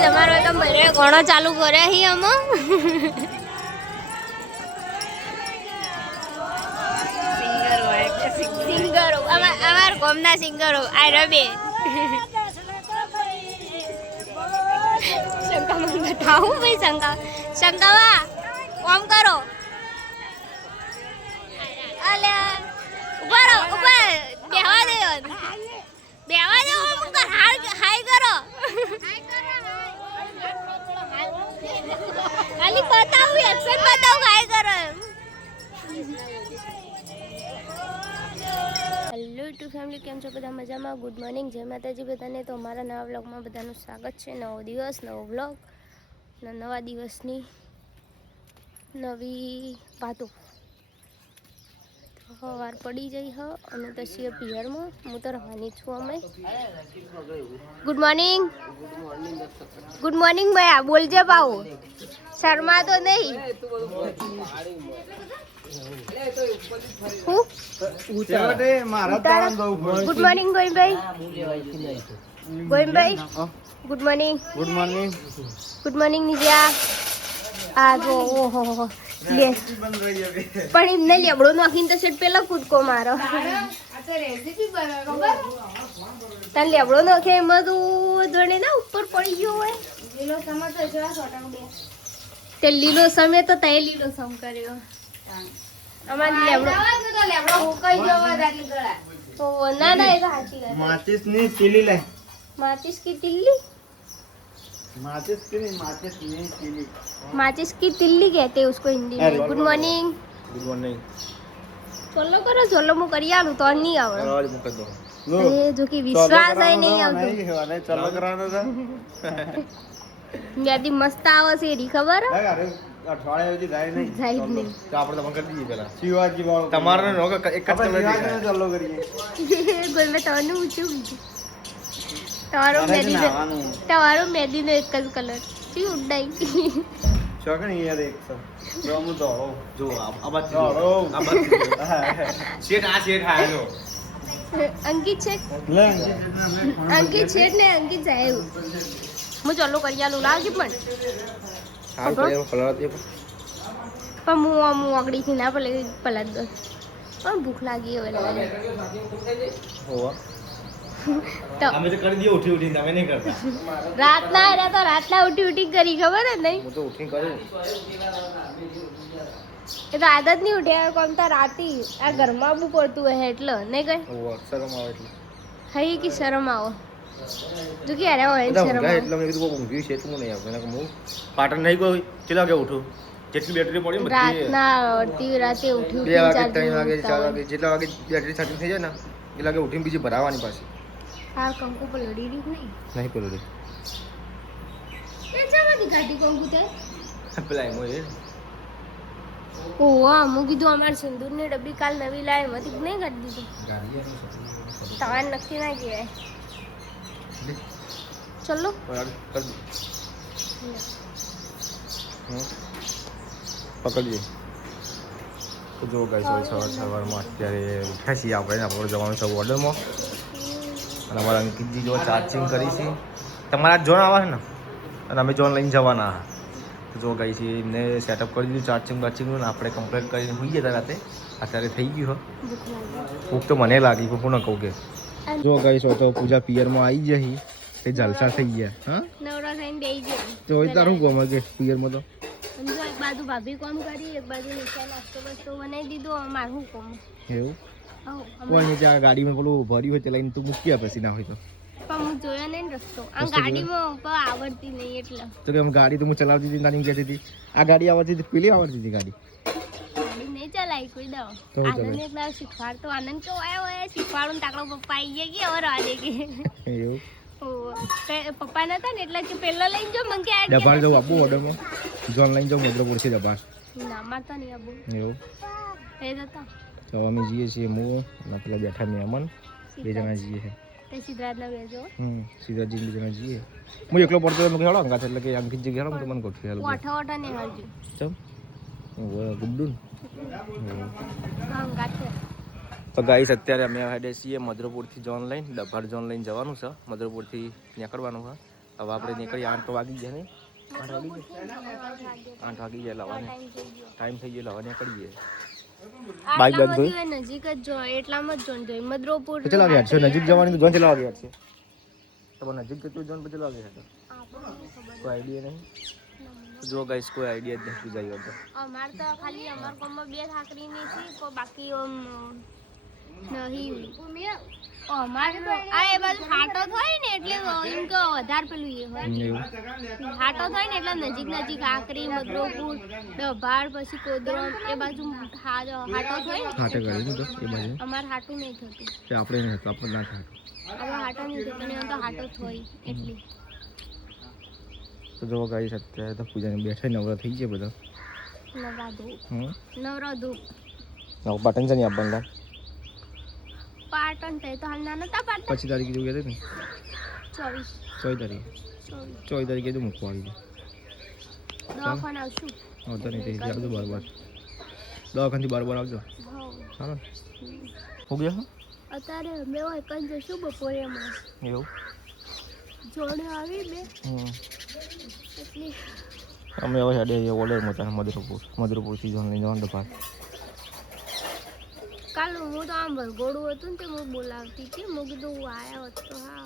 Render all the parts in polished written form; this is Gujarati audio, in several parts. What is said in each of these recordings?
તમારો એકમ બરે ઘણો ચાલુ કરે હી અમે સિંગરો અમાર કોમના સિંગરો આ રબે શંકા મને બતાવું ભાઈ શંકાવા કોમ કરો અલે ઉપર બેહવા દે હાય કરો ખાલી બતાવું એક્શન બતાવું હાય કરો હેલો ટુ ફેમિલી કેમ છો બધા મજામાં ગુડ મોર્નિંગ જય માતાજી બધાને તો અમારા નવા વ્લોગમાં બધાનું સ્વાગત છે નવો દિવસ નવો વ્લોગ નવા દિવસની નવી વાતો વાર પડી જઈ હ અને તો છીએ પિયરમાં હું તો રહેવાની છું અમે ગુડ મોર્નિંગ ભયા બોલજે પાઉ શર્મા તો નહીં ગુડ મોર્નિંગ ગોઈભાઈ ગુડ મોર્નિંગ નિજ્યા આ જો ઓહો લે પણ એમને લેબડો નાખીને તો સેટ પેલા કૂદકો મારો તને લેબડો નાખે એમાં તું જોડે ના ઉપર પડી ગયો હોય તે લીલો સમય તો તે લીલો સમ કર્યો અમારે લેબડો ના ના એ તો સાચી વાત माचिस नहीं तिल्ली ले माचिस की तिल्ली माचिस की नहीं तिल्ली माचिस की तिल्ली कहते हैं उसको हिंदी में गुड मॉर्निंग चलो करो चलो मु करिया लू तो नहीं आवड़ अरे जो कि विश्वास है नहीं आवतो चलो कराना था મેદી મસ્ત આવે છે એની ખબર અરે અઠવાડિયા સુધી જાય નહીં તો આપણે તમે કરી દઈએ પેલા શિવાજી વાળો તમારો રોગ એક જ કલર દેખાય ચાલો કરીએ કોઈ મે તને ઊંચું તમારો મેદી નો એક જ કલર સી ઉડાઈ ચોકણી યાર એક તો હું તો જો આ બાત શેઠ આયો અંકિત છે ને અંકિત જાય હું ચાલુ કરી આલું લાવજે પણ હું આગળી થી ના પલાદ દો પણ ભૂખ લાગી હવે તો અમે તો કરી દઈએ ઉઠી તમે નહીં કરતા રાતના ઉઠી કરી ખબર જ નહીં હું તો ઉઠી કરું એ તો આદત નહીં ઉઠ્યા કોમ તો રાતી આ ઘરમાં બહુ પડતું હોય એટલે નહીં કઈ શરમ આવે એટલે હઈ કે શરમ આવો જો કે અરે હોય શરમ એટલે મેં કીધું ઊંઘી છે તું નહીં આવે હું પાટણ નહીં કોઈ કેટલા વાગે ઉઠું જેટલી બેટરી પડી બધી રાતના અડધી રાતે ઉઠી 2 વાગે 3 વાગે 4 વાગે જેટલા વાગે બેટરી છાટી થઈ જાય ને એ લાગે ઉઠીને બીજી ભરાવાની પાછી આ કંકુ પલડી રહી નહીં પલડી એ જવાની ગાડી કંકુ તે પેલા એમ હોય ઓવા હું કીધું અમાર સિંદૂરની ડબ્બી કાલ નવી લાવી મતી નહીં કાઢી દીધું તમારે નક્કી ના કહેવાય ચલો પકડજે તો જો ગાઈસ સવારમાં અત્યારે ઉઠ્યા છીએ આપણે જવાનું છે ઓર્ડરમાં અને અમારા અંકિતજી જો ચાર્જિંગ કરી છે તમારા જોન આવે છે ને અને અમે જોન લઈને જવાના જો ગઈ છે એમને સેટઅપ કરી દીધું ચાર્જિંગનું ને આપણે કમ્પ્લીટ કરીને હોઈ ગયા રાતે અત્યારે થઈ ગયું ભૂખ તો મને લાગી પણ હું ન કહું કે જો ગઈ છો તો પૂજા પિયરમાં આવી જઈ તે જલસા થઈ ગયા હા નવરા થઈને બેહી ગયો તો હોય તારું કોમ કે પિયરમાં તો સમજો એક બાજુ ભાભી કામ કરી એક બાજુ નીચે નાસ્તો બસ્તો બનાવી દીધો મારું કોમ એવું કોઈ નીચે આ ગાડીમાં પેલું ભર્યું હોય તે લઈને તું મૂકી આપે સીના હોય તો પણ હું જોયો નહીં રસ્તો આ ગાડીમાં આવડતી નહીં એટલે તો કે ગાડી તો હું ચલાવતી હતી નાની કહેતી હતી આ ગાડી આવડતી હતી પેલી આવડતી હતી ગાડી નહીં ચલાવી કોઈ દો આનંદ એક દાવ શીખવાડ તો આનંદ કેવો આવ્યો હોય શીખવાડું તાકડો પપ્પા આવી ગયા કે હવે રાડે કે એવું પપ્પા નતા ને એટલે કે પેલો લઈને જો મને કે દબાણ જવું આપું ઓર્ડરમાં જોન લઈને જાઉં મધરો પડશે દબાણ ના મારતા નહીં આબુ એવું એ જતા તો અમે જઈએ છીએ હું અને પેલા બેઠા મહેમાન બે જણા જઈએ છીએ તે સિદ્ધરાજના બેજો સિદ્ધરાજી બે જણા જઈએ હું એકલો પડતો એમ હેડો અંગાત એટલે કે અંકિતજી હેડો તો મને ગોઠવી હેલો ઓઠા ને હરજો ચમ ગુડ્ડુન અંગાત તો ગાઈસ અત્યારે અમે હેડે છીએ મધુરપુરથી જોન લઈને ડભાડ જોન લઈને જવાનું છે મધુરપુરથી નીકળવાનું છે હવે આપણે નીકળી 8 વાગી ગયા નહીં 8 વાગી ગયા 8 વાગી ગયા એટલે હવે ટાઈમ થઈ ગયો એટલે હવે નીકળીએ બાઈક બંધ થઈ નજીક જ જો એટલામાં જ જોન જોઈ મદરોપુર કેટલા વાગે છે નજીક જવાની તો જોન કેટલા વાગે છે તો નજીક કેટલું જોન કેટલા વાગે છે કોઈ આઈડિયા નહીં જો ગાઈસ કોઈ આઈડિયા જ નથી જાય તો અમાર તો ખાલી અમાર ગામમાં 2 ઠાકરીની છે કો બાકી નહીં અમાર તો આ એ બાજુ હાટો થાય ને એટલે એમ કે વધારે પેલું એ હોય હાટો થાય ને એટલે નજીક આકરી મદરોપુર ડભાડ પછી કોદરમ એ બાજુ હાટો થાય હાટે ગળી તો એ બાજુ અમાર હાટું નહીં થતું કે આપણે નહીં થતું આપણે ના થાય હવે હાટો નહીં થતું ને તો હાટો થાય એટલે તો જો ગાઈસ અત્યારે તો પૂજાને બેઠા નવરા થઈ ગયા બધા નવરા ધૂપ નવ પાટણ છે ને આપણને પાટણ તે તો હાલ ના નતા પાટણ પછી તારીખ કીધું કે 24 તારીખે તો મૂકવાની દવાખાને આવશું આવતા નહીં થઈ આવજો બરાબર દવાખાનથી બરાબર આવજો ચાલો હો ગયા અત્યારે અમે હોય કઈ જશું બપોરે માં એવું જોડે આવી બે એટલે અમે હવે હેડે ઓર્ડર મોટા મદરપુર સીઝન લઈને જવાનું પાસ કાલ હું તો આમ ભરગોડું હતું ને તે હું બોલાવતી હતી મેં કીધું હું આવ્યા હોત તો હા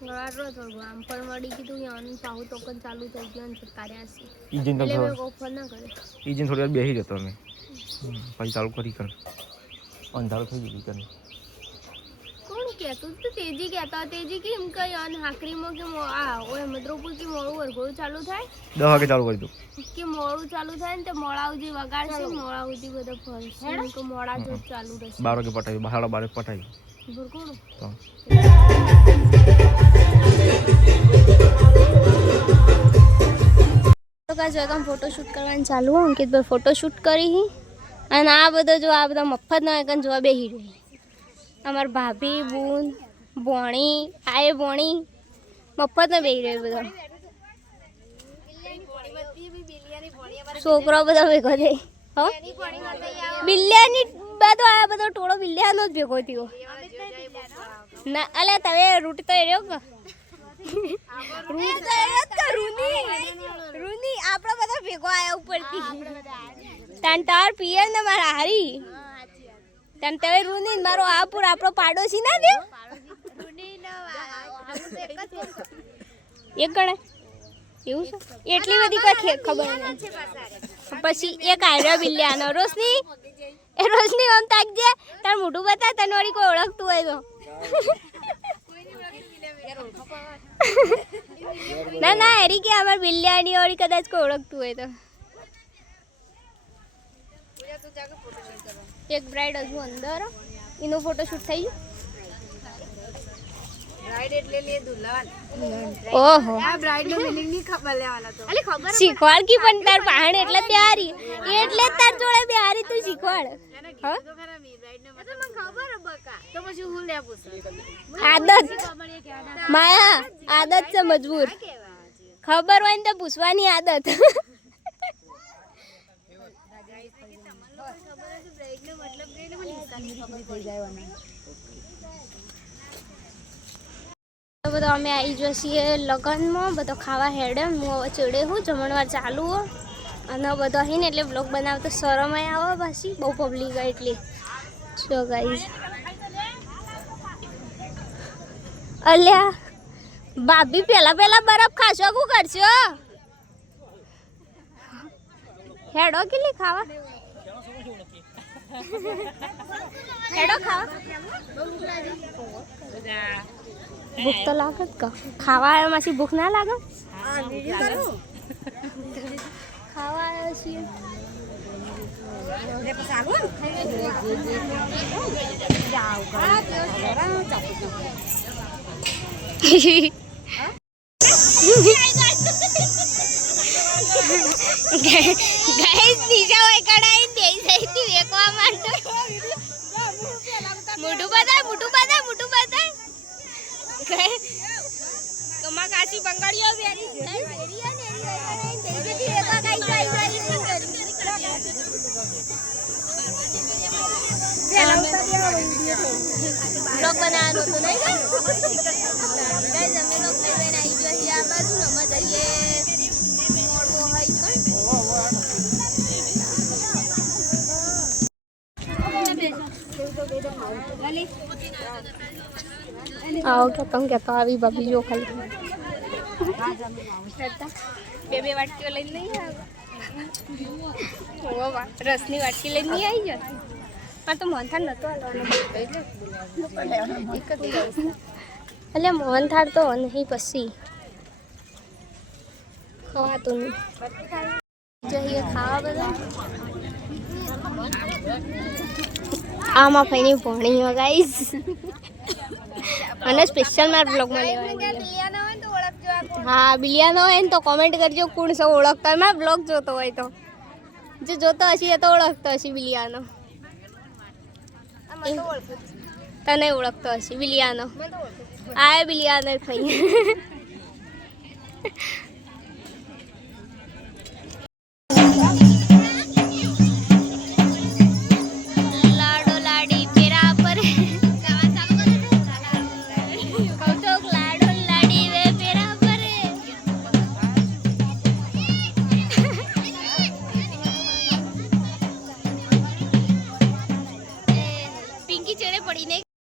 ગળાડો હતો આમ પણ મળી કીધું યાનું પાહુ ટોકન ચાલુ થઈ ગયો ને કાર્યા છે ઈજન તો ઓફર ના કરે ઈજન થોડી વાર બેસી જતો અમે પછી ચાલુ કરી કર અંધારું થઈ ગયું કર કોણ કહેતું તો તેજી કહેતા તેજી કેમ કઈ અન હાકરીમાં કે આ ઓય મદરોપુર કે મોડું વરઘોડું ચાલુ થાય 10 વાગે ચાલુ કરી દો કે મોડું ચાલુ થાય ને તે મોડા સુધી વગાડશે મોડા સુધી બધો ફરશે તો મોડા જ ચાલુ રહેશે 12 વાગે પટાવી 12:30 પટાવી ભરકોડું તો તો કાજ જગમ ફોટોશૂટ કરવાનું ચાલુ અંકિતભાઈ ફોટોશૂટ કરી અને આ બધો જો આ બધા મફત ના એકન જોવા બેહી રહી અમાર ભાભી બૂન બોણી આએ બોણી મફત ને બેહી રહ્યો બધા છોકરો બધા ભેગો થઈ બિલ્યાની બધો આ બધો ટોળો બિલ્યાનો જ ભેગો થયો ના અલે તમે રૂટ તો રહ્યો કે રૂની આપણો બધો ભેગો આયા ઉપરથી તાન તાર પિયર ને મારા હારી તમ તમે રૂની મારો આપુર આપણો પાડોશી ના દે એક ગણે એવું છે એટલી બધી કોઈ ખબર નહીં પછી એક આયરો બિલ્યાનો રોશની એ રોશની આમ તાકજે તાર મોઢું બતા તને વળી કોઈ ઓળખતું હોય તો ના ના હેરી કે અમાર બિલ્યાની વળી કદાચ કોઈ ઓળખતું હોય તો એક બ્રાઇડ હજુ અંદર એનો ફોટોશૂટ થઈ ગયું બ્રાઇડ એટલે લે દુલ્હન ઓહો આ બ્રાઇડ નો મીનિંગ ની ખબર લેવાના તો અલી ખબર શીખવાડ કી પણ તાર પાહણ એટલે ત્યારી એટલે તાર જોડે બેહારી તું શીખવાડ હા તો ખરા મી બ્રાઇડ ને તો મને ખબર બકા તો પછી હું લે પૂછ આદત માયા આદત છે મજબૂર ખબર હોય ને તો પૂછવાની આદત બધો અમે આવી જઈએ લગ્નમાં બધો ખાવા હેડે હું હવે ચડે હું જમણવાર ચાલુ હો અને બધો અહીં ને એટલે બ્લોગ બનાવતો શરમ આવે પાછી બહુ પબ્લિક એટલી જો ગાઈસ અલ્યા ભાભી પેલા બરફ ખાશો શું કરશો હેડો કેટલી ખાવા હેડો ખાવા ભૂખ તો લાગે જ ખાવા આવ્યામાંથી ભૂખ ના લાગે ખાવા આવ્યા છીએ ગાઈસ નીચા હોય કડાઈ દે જઈતી વેકવા માંડો મોટું બતાય કમા કાચી બંગાળીઓ બેરી એરિયા ને એરિયા એકા કાઈ બ્લોગ બનાવવાનો હતો નહીં ગાઈસ અમે તો ખાઈ લઈને આવી ગયા છીએ આ બાજુ નમા જઈએ મોડવો હોય આવો કે તમે કહેતો આવી બાબી જો ખાલી બે વાટકીઓ લઈને નહીં આવે રસની વાટકી લઈને નહીં આવી જાય પણ તો મોહનથાળ નતો એટલે મોહનથાળ તો નહીં પછી ખવાતું નહીં જઈએ ખાવા બધા આમાં ફઈની ભણી ગાઈસ અને સ્પેશિયલ મારા બ્લોગમાં લેવાની હા બિલિયાનો હોય ને તો કોમેન્ટ કરજો કોણ સૌ ઓળખતો હોય મારા બ્લોગ જોતો હોય તો જે જોતો હશે એ તો ઓળખતો હશે બિલિયાનો તને ઓળખતો હશે બિલિયાનો આ બિલિયાનો ફઈ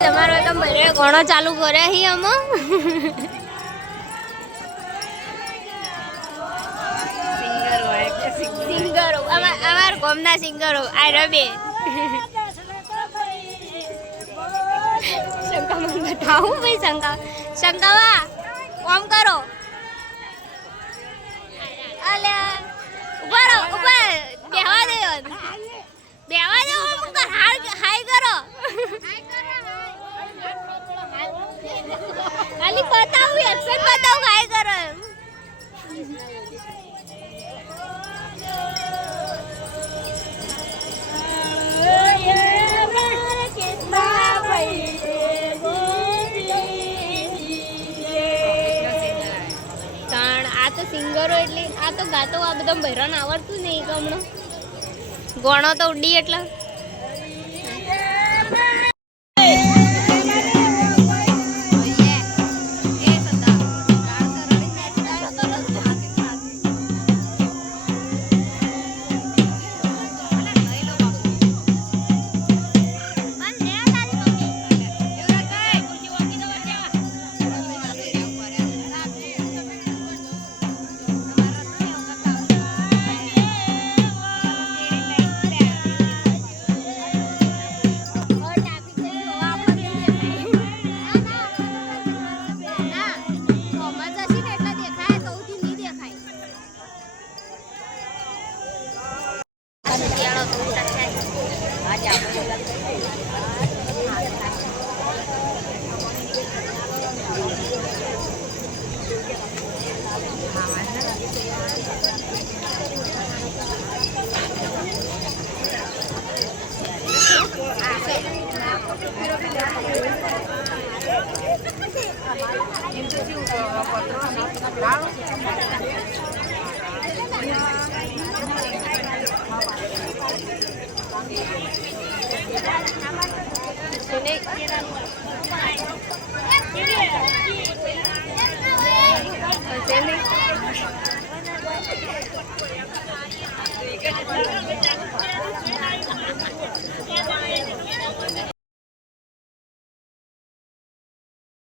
તમારો એકમ ભલે ઘણો ચાલુ કરે હી આમાં સિંગરો અમાર ગામના સિંગરો આ રબે શંકા મને બતાવું ભાઈ શંકાવા કોમ કરો અલે ઉભા બેહવા દે હાય કરો ખાલી બતાવું એક્શન બતાવું કાય કરો એમ આ તો સિંગરો એટલે આ તો ગાતો આ બધા ભૈરાને આવડતું નહીં ગમણો ગોણો તો ઉડી એટલે